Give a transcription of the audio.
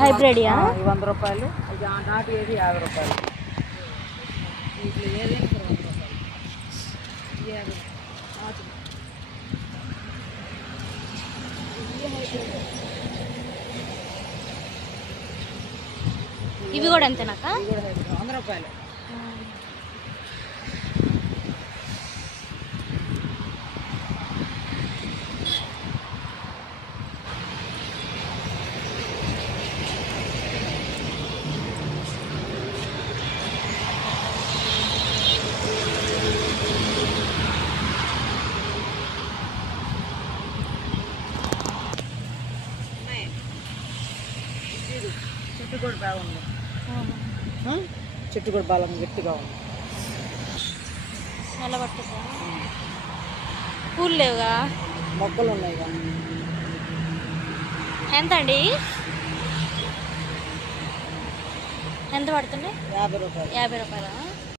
Hybrid 100 రూపాయలు, నాటు ఏది 50 రూపాయలు. వీటిలో ఏదైనా 100 రూపాయలు. ఇవి కూడా అంతేనాక? 100 రూపాయలు. చెట్టు కూడా బాగుంది. చెట్టు కూడా బలం గట్టిగా ఉంది. నిలబట్టుగా పూలు లేవుగా, మొక్కలు ఉన్నాయి. ఎంత అండి? ఎంత పడుతుంది? 50 రూపాయలు. 50 రూపాయలా?